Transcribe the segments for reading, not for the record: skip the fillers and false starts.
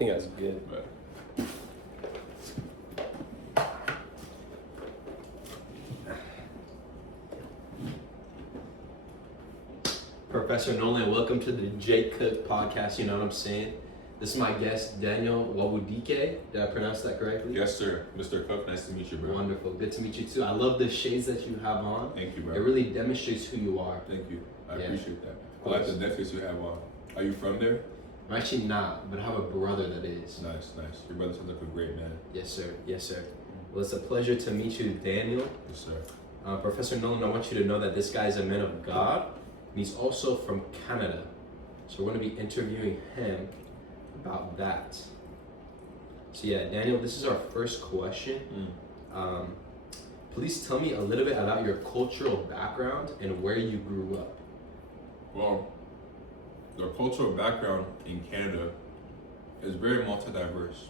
think that's good. But Professor Nolan, welcome to the Jake Cook podcast. You know what I'm saying? This is my guest, Daniel Wawudike. Did I pronounce that correctly? yes, sir. Mr. Cook, nice to meet you, bro. Wonderful. Good to meet you too. I love the shades that you have on. Thank you, bro. It really demonstrates who you are. Thank you. I Yeah. appreciate that. I like the necklace you have on. Are you from there? I'm actually not, but I have a brother that is. Nice, nice. Your brother sounds like a great man. Yes, sir. Yes, sir. Well, it's a pleasure to meet you, Daniel. Yes, sir. Professor Nolan, I want you to know that this guy is a man of God, and he's also from Canada. So we're going to be interviewing him about that. So yeah, Daniel, this is our first question. Please tell me a little bit about your cultural background and where you grew up. Well, the cultural background in Canada is very multi-diverse.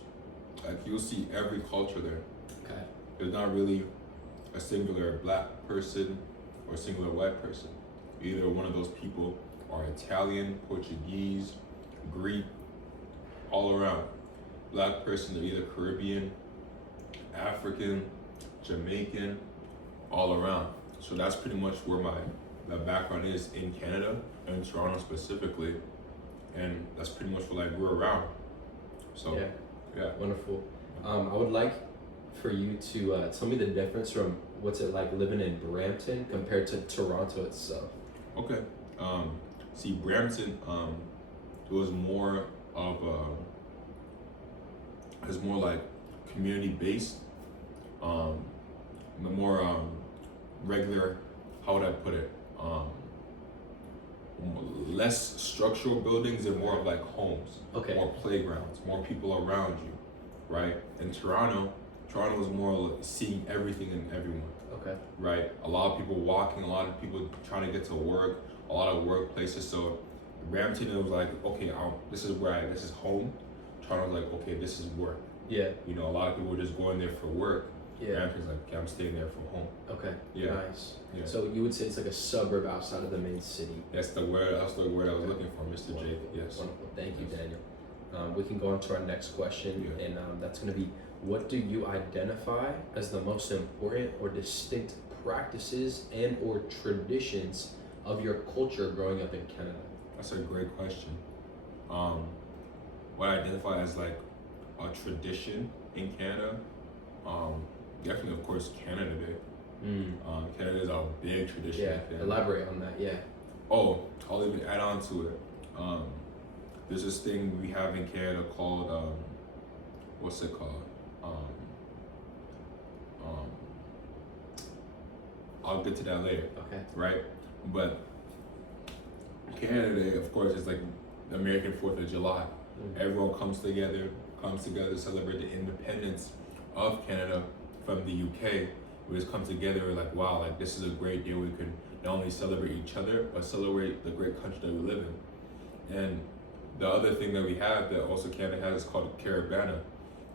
Like you'll see every culture there. Okay. There's not really a singular black person or a singular white person. Either one of those people are Italian, Portuguese, Greek, all around. Black person, they're either Caribbean, African, Jamaican, all around. So that's pretty much where my background is in Canada, in Toronto specifically. And that's pretty much what I grew around. So, yeah. Wonderful. I would like for you to tell me the difference from what's it like living in Brampton compared to Toronto itself. Okay. See, Brampton, it was more of it's more like community based. The more regular, how would I put it? Less structural buildings and more of like homes. Okay. More playgrounds, more people around you, right? In Toronto was more like seeing everything and everyone. Okay. Right? A lot of people walking, a lot of people trying to get to work, a lot of workplaces. So Brampton, it was like, okay, this is home. Toronto was like, okay, this is work. Yeah. You know, a lot of people were just going there for work. Yeah. Brampton's like, okay, I'm staying there for home. Okay. Yeah. Nice. Yeah. So you would say it's like a suburb outside of the main city. That's the word I was looking for, Mr. Jake. Yes. Wonderful. Thank you, Daniel. We can go on to our next question, and that's going to be, what do you identify as the most important or distinct practices and or traditions of your culture growing up in Canada? That's a great question. What I identify as like a tradition in Canada, definitely, of course, Canada Day. Canada is a big tradition. Yeah, elaborate on that, yeah. Oh, I'll even add on to it. There's this thing we have in Canada called, what's it called? I'll get to that later. Okay. Right? But Canada Day, of course, is like the American 4th of July. Everyone comes together to celebrate the independence of Canada from the UK. We just come together like, wow, like this is a great day. We can not only celebrate each other, but celebrate the great country that we live in. And the other thing that we have that also Canada has is called Caribana.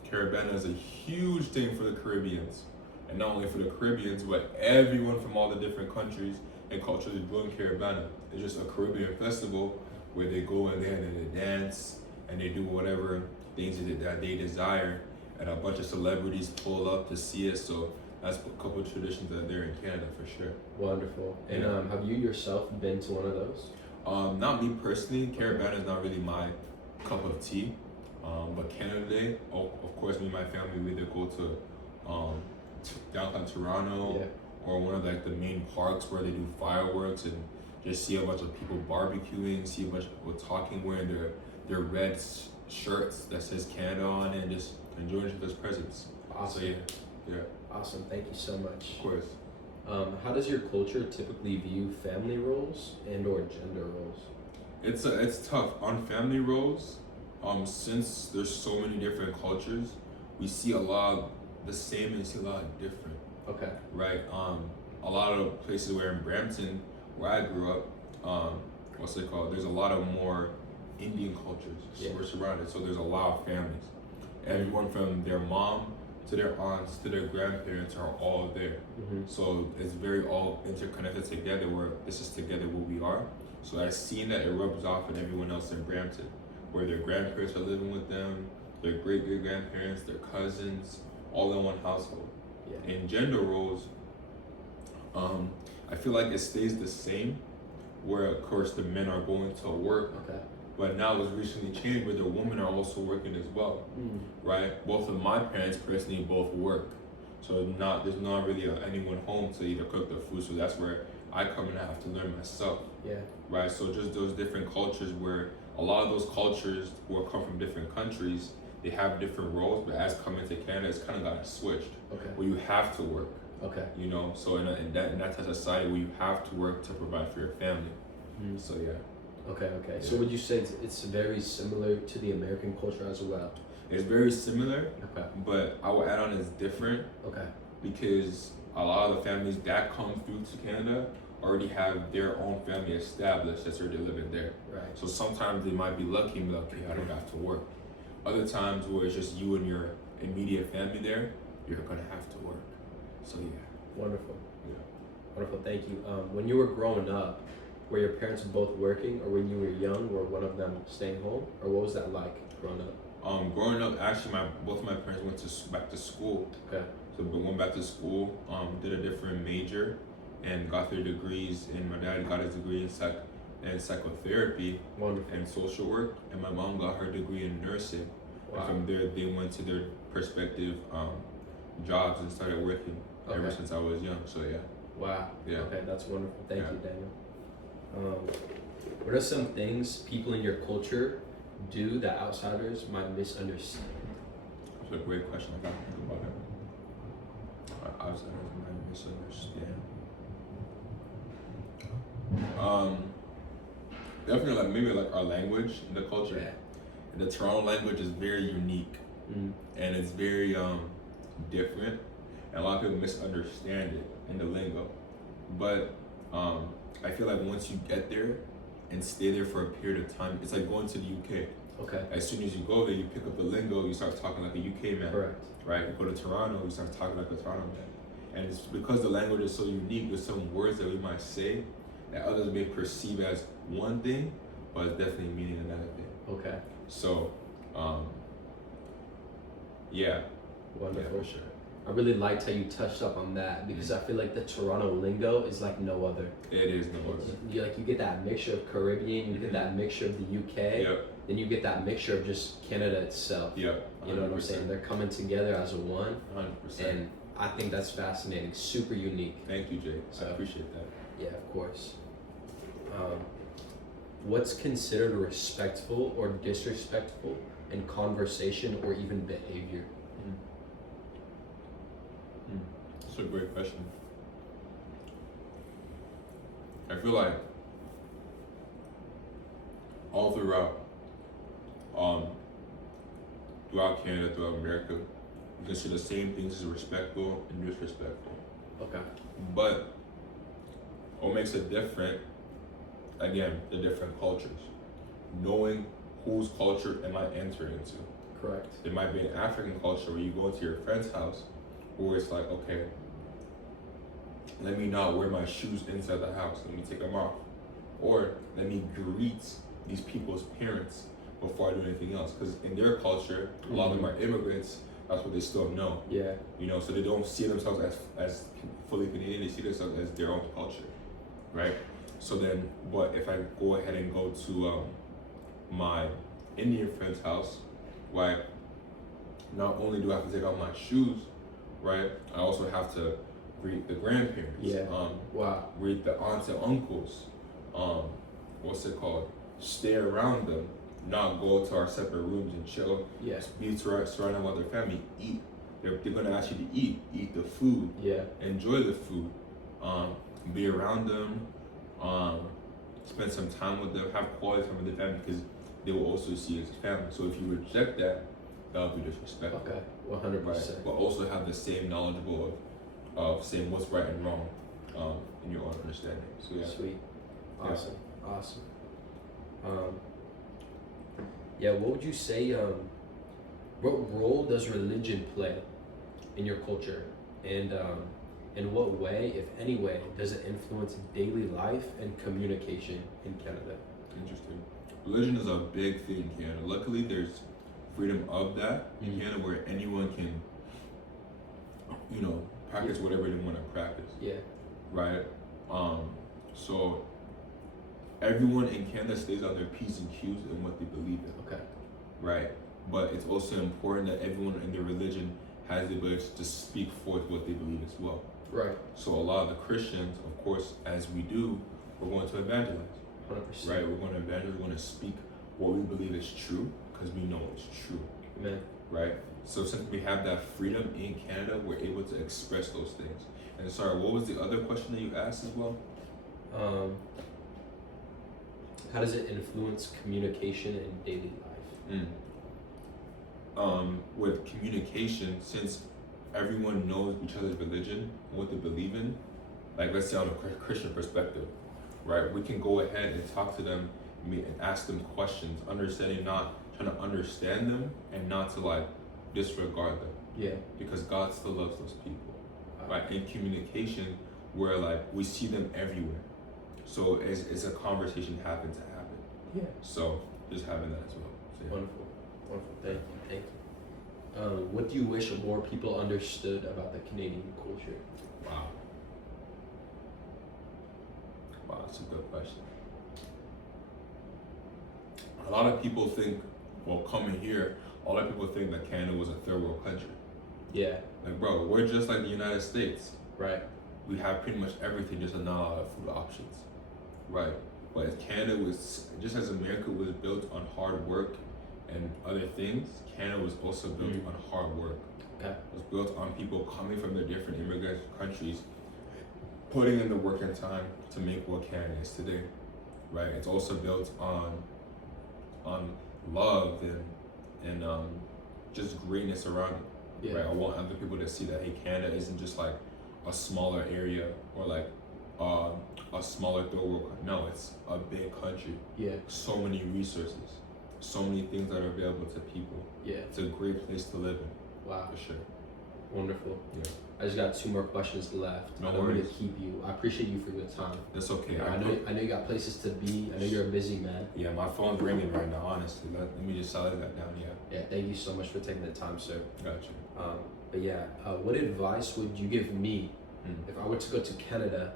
Caribana is a huge thing for the Caribbeans. And not only for the Caribbeans, but everyone from all the different countries and cultures is doing Caribana. It's just a Caribbean festival where they go in there and they dance and they do whatever things that they desire. And a bunch of celebrities pull up to see it. So that's a couple of traditions that are there in Canada for sure. Wonderful. And have you yourself been to one of those? Not me personally. Caribana is not really my cup of tea. But Canada Day, of course, me and my family, we either go to downtown Toronto or one of like the main parks where they do fireworks and just see a bunch of people barbecuing, see a bunch of people talking, wearing their red shirts that says Canada on it, and just enjoying each other's presence. Awesome. So yeah. Awesome. Thank you so much. Of course. How does your culture typically view family roles and or gender roles? It's tough on family roles. Since there's so many different cultures, we see a lot of the same and see a lot of different. Okay. Right. A lot of places where in Brampton, where I grew up, what's it called? There's a lot of more Indian cultures. So we're surrounded. So there's a lot of families. Everyone from their mom to their aunts to their grandparents are all there. So it's very all interconnected together, where this is together what we are. So I've seen that it rubs off on everyone else in Brampton, where their grandparents are living with them, their great great grandparents, their cousins, all in one household. Yeah. In gender roles, I feel like it stays the same, where of course the men are going to work, Okay. but now it's recently changed where the women are also working as well, right? Both of my parents personally both work, so there's not really anyone home to either cook the food. So that's where I come and I have to learn myself, Yeah. right? So just those different cultures where a lot of those cultures who come from different countries, they have different roles, but as coming to Canada, it's kind of got switched, Okay. where you have to work, Okay. you know. So in that type of society where you have to work to provide for your family. So yeah, Okay. Okay. So would you say it's very similar to the American culture as well? it's very similar, Okay. but I will add on it's different Okay. because a lot of the families that come through to Canada already have their own family established that's already living there. Right. So sometimes they might be lucky and be like, okay, I don't have to work. Other times where it's just you and your immediate family there, you're gonna have to work. So yeah. Wonderful. Yeah. Wonderful. Thank you. When you were growing up, were your parents both working, or when you were young, were one of them staying home, or what was that like growing up? Growing up, actually, both of my parents went back to school. Okay. So we went back to school, did a different major, and got their degrees. And my dad got his degree in psychotherapy Wonderful. and social work, and my mom got her degree in nursing. Wow. And from there, they went to their prospective jobs and started working ever Okay. since I was young. So yeah. Wow. Yeah. Okay, that's wonderful. Thank Yeah. you, Daniel. What are some things people in your culture do that outsiders might misunderstand? That's a great question. I gotta think about it. Outsiders might misunderstand. Definitely like maybe like our language and the culture. Yeah. The Toronto language is very unique and it's very different, and a lot of people misunderstand it in the lingo. But I feel like once you get there and stay there for a period of time, it's like going to the UK. Okay. As soon as you go there, you pick up the lingo, you start talking like a UK man. Correct. Right? You go to Toronto, you start talking like a Toronto man. And it's because the language is so unique, there's some words that we might say that others may perceive as one thing, but it's definitely meaning another thing. Okay. So, yeah. Wonderful. Yeah, for sure. I really liked how you touched up on that because I feel like the Toronto lingo is like no other. It is no other. You get that mixture of Caribbean, you get that mixture of the UK, Yep. then you get that mixture of just Canada itself. Yep. You know what I'm saying? They're coming together as a one, 100%. and I think that's fascinating, super unique. Thank you, Jake. So- I appreciate that. Yeah, of course. What's considered respectful or disrespectful in conversation or even behavior? That's a great question. I feel like all throughout Canada, throughout America, you can see the same things as respectful and disrespectful. Okay. But what makes it different, again, the different cultures. Knowing whose culture am I entering into. Correct. There might be an African culture where you go into your friend's house where it's like, okay, let me not wear my shoes inside the house, let me take them off. Or let me greet these people's parents before I do anything else. Because in their culture, a lot of them are immigrants, that's what they still know. Yeah. You know, so they don't see themselves as fully Canadian, they see themselves as their own culture, right? So then, but if I go ahead and go to my Indian friend's house, right, not only do I have to take off my shoes, right, I also have to greet the grandparents, Yeah. Wow. greet the aunts and uncles, what's it called, stay around them, not go to our separate rooms and chill, Yeah. be surrounded by their family, eat. They're gonna ask you to eat the food, Yeah. enjoy the food, be around them, spend some time with them, have quality time with the family because they will also see you as family. So if you reject that, that would be disrespectful. Okay. 100%. Right. But also have the same knowledgeable of saying what's right and wrong in your own understanding. So yeah. Sweet. Awesome. Awesome. Yeah, what would you say, what role does religion play in your culture? And in what way, if any way, does it influence daily life and communication in Canada? Interesting. Religion is a big thing in Canada. Luckily, there's freedom of that in Mhm. Canada, where anyone can, practice whatever they want to practice, Yeah. right? So everyone in Canada stays on their P's and Q's in what they believe in, Okay. right? But it's also important that everyone in their religion has the ability to speak forth what they believe as well. Right. So a lot of the Christians, of course, as we do, we're going to evangelize, 100%. right? We're going to evangelize, we're going to speak what we believe is true because we know it's true, Amen. right? So since we have that freedom in Canada, we're able to express those things. And sorry, what was the other question that you asked as well? How does it influence communication in daily life? With communication, since everyone knows each other's religion and what they believe in, like let's say on a Christian perspective, right? We can go ahead and talk to them and ask them questions, understanding, not trying to understand them and not to like disregard them, Yeah. because God still loves those people, right? In communication, where like we see them everywhere, so it's a conversation happen to happen. Yeah. So just having that as well. So, yeah. Wonderful. Wonderful. Thank you. Thank you. What do you wish more people understood about the Canadian culture? Wow. Wow, that's a good question. A lot of people think, well, coming here, a lot of people think that Canada was a third world country. Yeah. Like, bro, we're just like the United States. Right. We have pretty much everything, just not a lot of food options. Right. But Canada was, just as America was built on hard work and other things, Canada was also built on hard work. Okay. It was built on people coming from their different immigrant countries, putting in the work and time to make what Canada is today, right? It's also built on love and just greatness around it, Yeah. right? I want other people to see that, hey, Canada isn't just like a smaller area or like a smaller third world. No, it's a big country. Yeah. So many resources, so many things that are available to people. Yeah. It's a great place to live in, Wow. for sure. Wonderful. Yeah. I just got 2 more questions left. No I don't mean to worries. keep you. I appreciate you for your time. That's okay. I know you got places to be. I know you're a busy man. Yeah, my phone's ringing right now, honestly. Let me just silence that down, yeah. Yeah. Thank you so much for taking the time, sir. Gotcha. But yeah, what advice would you give me if I were to go to Canada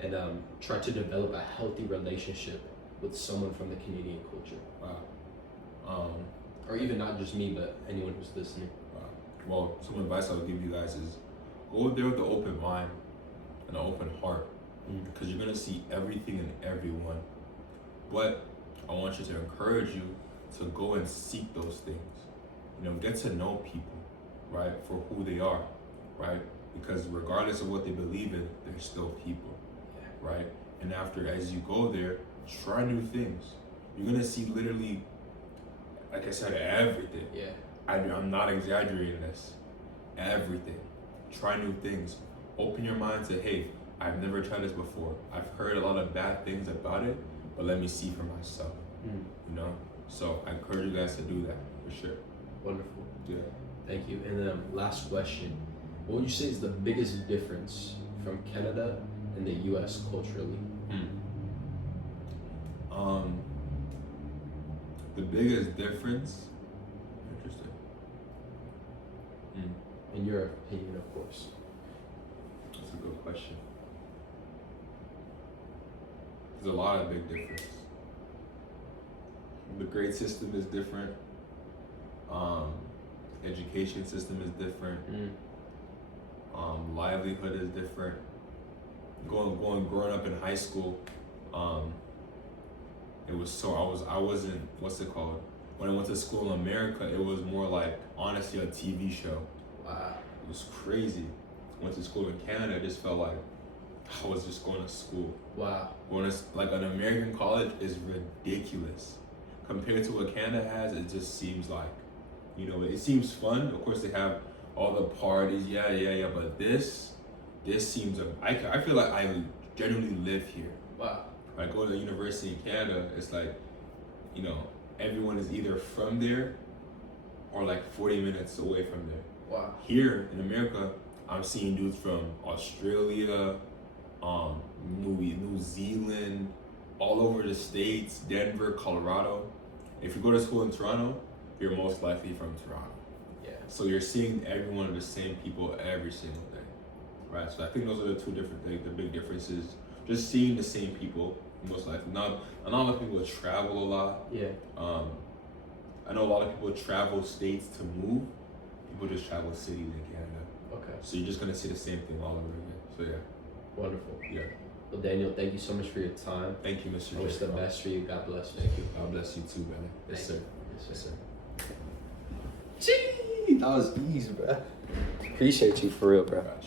and try to develop a healthy relationship with someone from the Canadian culture? Wow. Or even not just me, but anyone who's listening. Wow. Well, some advice I would give you guys is go there with an open mind and an open heart, because you're gonna see everything and everyone. But I want you to encourage you to go and seek those things. Get to know people, right, for who they are, right? Because regardless of what they believe in, they're still people, right? And as you go there, try new things. You're gonna see literally, like I said, everything. Yeah. I'm not exaggerating this. Everything. Try new things. Open your mind to, hey, I've never tried this before. I've heard a lot of bad things about it, but let me see for myself. So I encourage you guys to do that for sure. Wonderful. Yeah. Thank you. And then last question. What would you say is the biggest difference from Canada and the US culturally? The biggest difference. Interesting. In your opinion, of course. That's a good question. There's a lot of big difference. The grade system is different. Education system is different. Livelihood is different. Growing up in high school, it was I wasn't, what's it called? When I went to school in America, it was more like honestly a TV show. Wow. It was crazy. Went to school in Canada, I just felt like I was just going to school. Wow. When it's like an American college is ridiculous. Compared to what Canada has, it just seems like, it seems fun. Of course, they have all the parties, yeah. But this seems, I feel like I genuinely live here. Wow. When I go to the university in Canada, it's like, everyone is either from there or like 40 minutes away from there. Wow. Here in America, I'm seeing dudes from Australia, New Zealand, all over the states, Denver, Colorado. If you go to school in Toronto, you're most likely from Toronto. Yeah. So you're seeing every one of the same people every single day, right? So I think those are the two different things. The big difference is just seeing the same people, most likely. Not a lot of people travel a lot. Yeah. I know a lot of people travel states to move. People just travel cities in Canada. Okay. So you're just gonna see the same thing all over again. So yeah. Wonderful. Yeah. Well, Daniel, thank you so much for your time. Thank you, Mr. I wish the Jacob. best for you. God bless. Thank you. God bless you too, brother. Yes, Thank sir. you. Yes, sir. Gee, that was easy, bro. Appreciate you for real, bro. Gotcha.